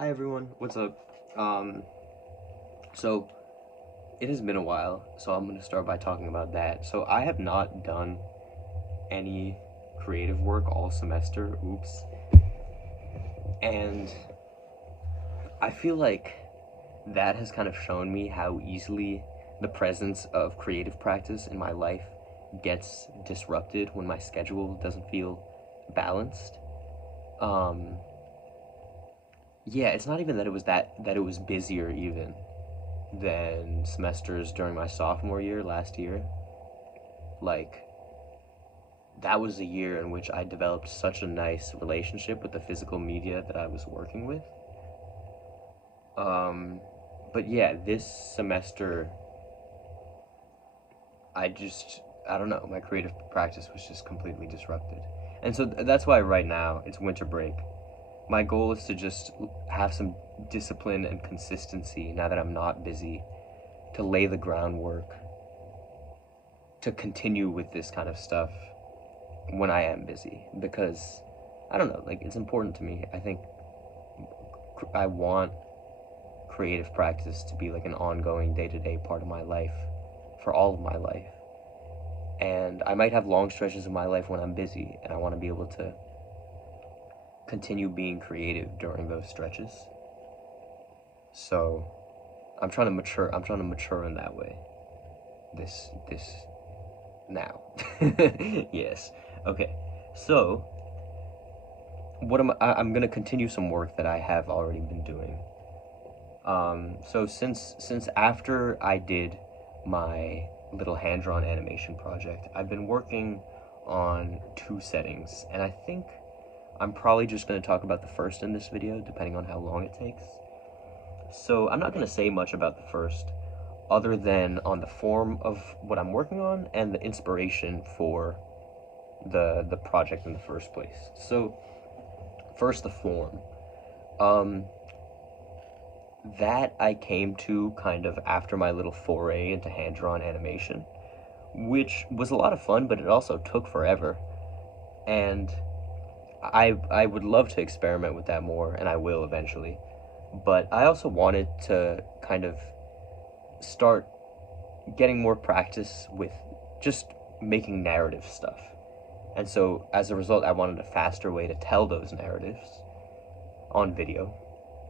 Hi everyone, what's up? So it has been a while, so I'm gonna start by talking about that. So I have not done any creative work all semester, oops. And I feel like that has kind of shown me how easily the presence of creative practice in my life gets disrupted when my schedule doesn't feel balanced. Um, yeah, it's not even that it was busier even than semesters during my sophomore year last year. Like, that was a year in which I developed such a nice relationship with the physical media that I was working with. Um, but yeah, this semester, I don't know, my creative practice was just completely disrupted. And so that's why right now it's winter break. My goal is to just have some discipline and consistency now that I'm not busy, to lay the groundwork to continue with this kind of stuff when I am busy, because I don't know, like, it's important to me. I think I want creative practice to be like an ongoing day-to-day part of my life for all of my life. And I might have long stretches of my life when I'm busy, and I want to be able to continue being creative during those stretches. So I'm trying to mature in that way. This now. Yes. Okay. So I'm gonna continue some work that I have already been doing. So since after I did my little hand-drawn animation project, I've been working on two settings, and I think I'm probably just going to talk about the first in this video, depending on how long it takes. So I'm not going to say much about the first, other than on the form of what I'm working on and the inspiration for the project in the first place. So first, the form. Um, that I came to kind of after my little foray into hand-drawn animation, which was a lot of fun, but it also took forever. And I would love to experiment with that more, and I will eventually. But I also wanted to kind of start getting more practice with just making narrative stuff. And so as a result, I wanted a faster way to tell those narratives on video,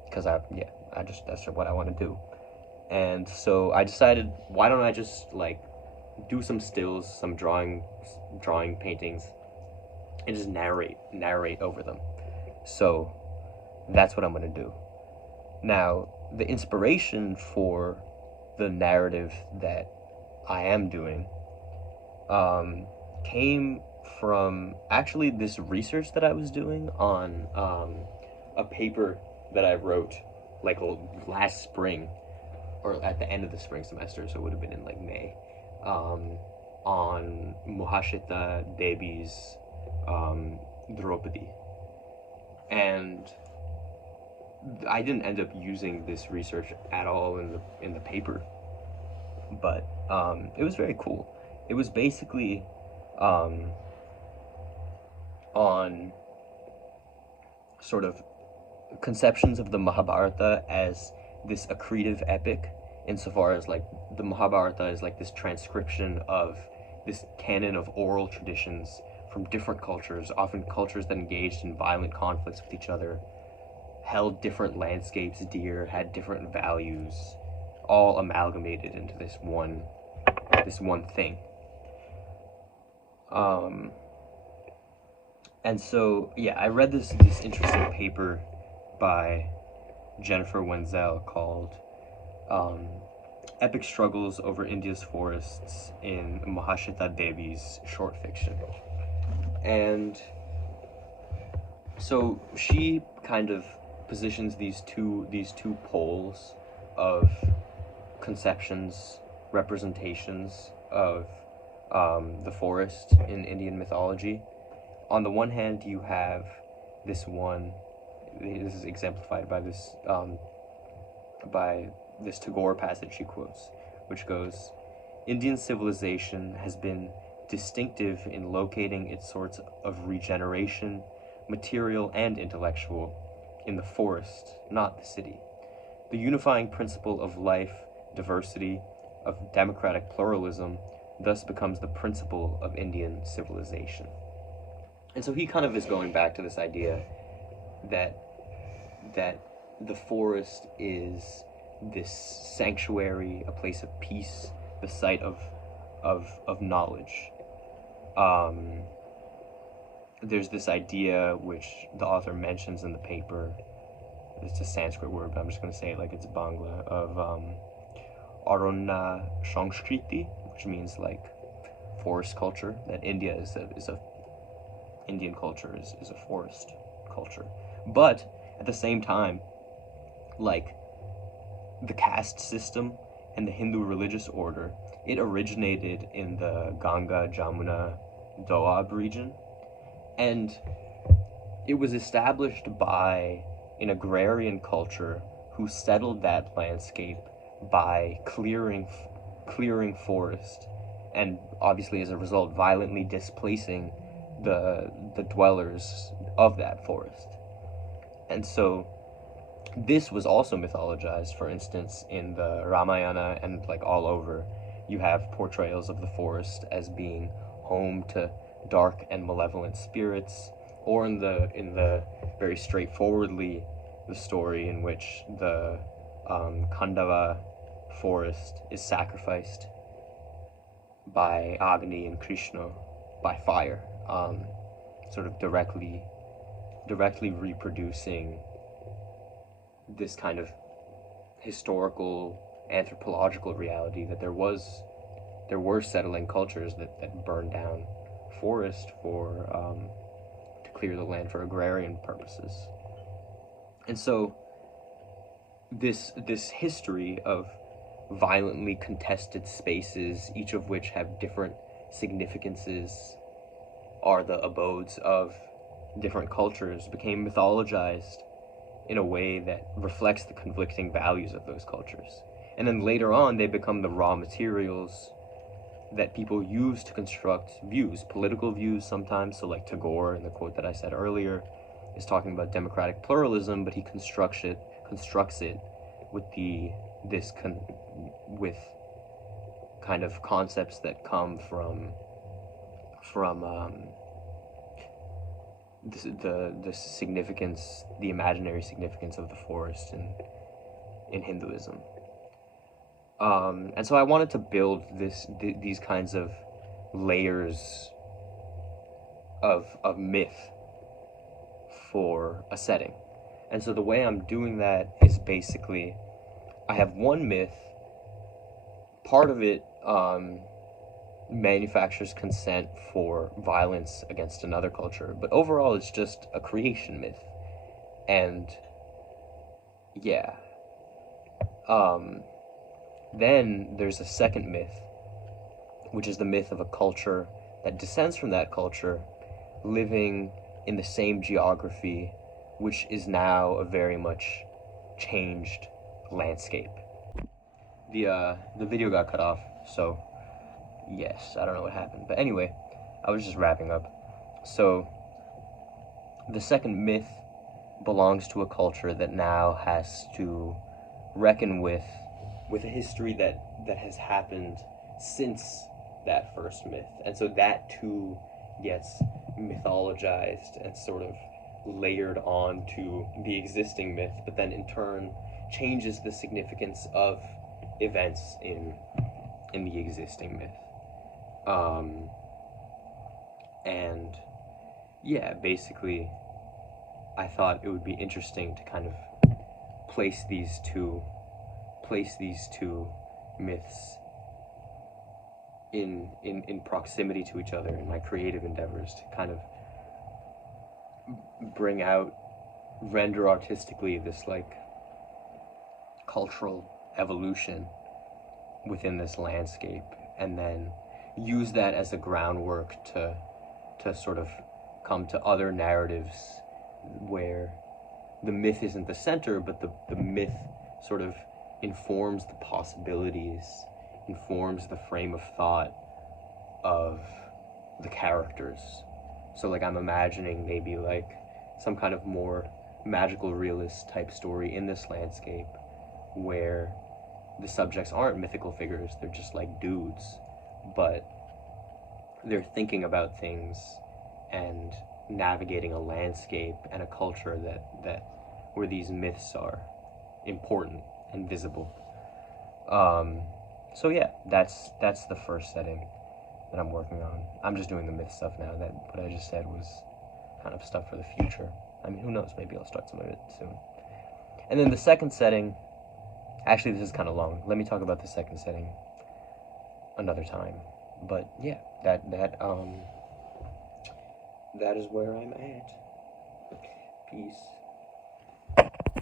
because that's what I want to do. And so I decided, why don't I just like do some stills, some drawing paintings, and just narrate over them. So that's what I'm gonna do. Now, the inspiration for the narrative that I am doing came from actually this research that I was doing on a paper that I wrote like last spring, or at the end of the spring semester, so it would have been in like May, on Mohashita Devi's Draupadi. And I didn't end up using this research at all in the paper, but it was very cool. It was basically um, on sort of conceptions of the Mahabharata as this accretive epic, insofar as like the Mahabharata is like this transcription of this canon of oral traditions from different cultures, often cultures that engaged in violent conflicts with each other, held different landscapes dear, had different values, all amalgamated into this one thing. Um, and so yeah, I read this interesting paper by Jennifer Wenzel called um, "Epic Struggles Over India's Forests" in Mahashita Devi's short fiction, and so she kind of positions these two poles of conceptions, representations of the forest in Indian mythology. On the one hand, you have this one. This is exemplified by this Tagore passage she quotes, which goes, "Indian civilization has been distinctive in locating its sorts of regeneration, material and intellectual, in the forest, not the city. The unifying principle of life, diversity, of democratic pluralism, thus becomes the principle of Indian civilization. And so he kind of is going back to this idea that that the forest is this sanctuary, a place of peace, the site of knowledge. Um, there's this idea which the author mentions in the paper. It's a Sanskrit word, but I'm just going to say it like it's Bangla, of Arona Sanskriti, which means like forest culture. That India is a Indian culture is a forest culture. But at the same time, like the caste system and the Hindu religious order, it originated in the Ganga, Jamuna, Doab region, and it was established by an agrarian culture who settled that landscape by clearing forest, and obviously as a result violently displacing the dwellers of that forest. And so this was also mythologized. For instance, in the Ramayana and like all over, you have portrayals of the forest as being home to dark and malevolent spirits, or in the very straightforwardly the story in which the Khandava forest is sacrificed by Agni and Krishna by fire, sort of directly reproducing this kind of historical anthropological reality that there were settling cultures that burned down forest for to clear the land for agrarian purposes. And so this history of violently contested spaces, each of which have different significances, are the abodes of different cultures, became mythologized in a way that reflects the conflicting values of those cultures. And then later on, they become the raw materials that people use to construct views, political views sometimes. So like Tagore, in the quote that I said earlier, is talking about democratic pluralism, but he constructs it with with kind of concepts that come from the significance, the imaginary significance of the forest in Hinduism. And so I wanted to build these kinds of layers of myth for a setting. And so the way I'm doing that is basically, I have one myth, part of it manufactures consent for violence against another culture, but overall it's just a creation myth. And yeah. Then there's a second myth, which is the myth of a culture that descends from that culture, living in the same geography, which is now a very much changed landscape. The video got cut off, so yes, I don't know what happened. But anyway, I was just wrapping up. So the second myth belongs to a culture that now has to reckon with a history that has happened since that first myth. And so that too gets mythologized and sort of layered on to the existing myth, but then in turn changes the significance of events in the existing myth. And yeah, basically I thought it would be interesting to kind of place these two myths in proximity to each other in my creative endeavors, to kind of render artistically this like cultural evolution within this landscape, and then use that as a groundwork to sort of come to other narratives where the myth isn't the center, but the myth sort of informs the possibilities, informs the frame of thought of the characters. So like I'm imagining maybe like some kind of more magical realist type story in this landscape where the subjects aren't mythical figures, they're just like dudes, but they're thinking about things and navigating a landscape and a culture that where these myths are important and visible. So yeah, that's the first setting that I'm working on. I'm just doing the myth stuff now. That what I just said was kind of stuff for the future. I mean, who knows? Maybe I'll start some of it soon. And then the second setting, actually, this is kind of long. Let me talk about the second setting another time. But yeah, that is where I'm at. Peace.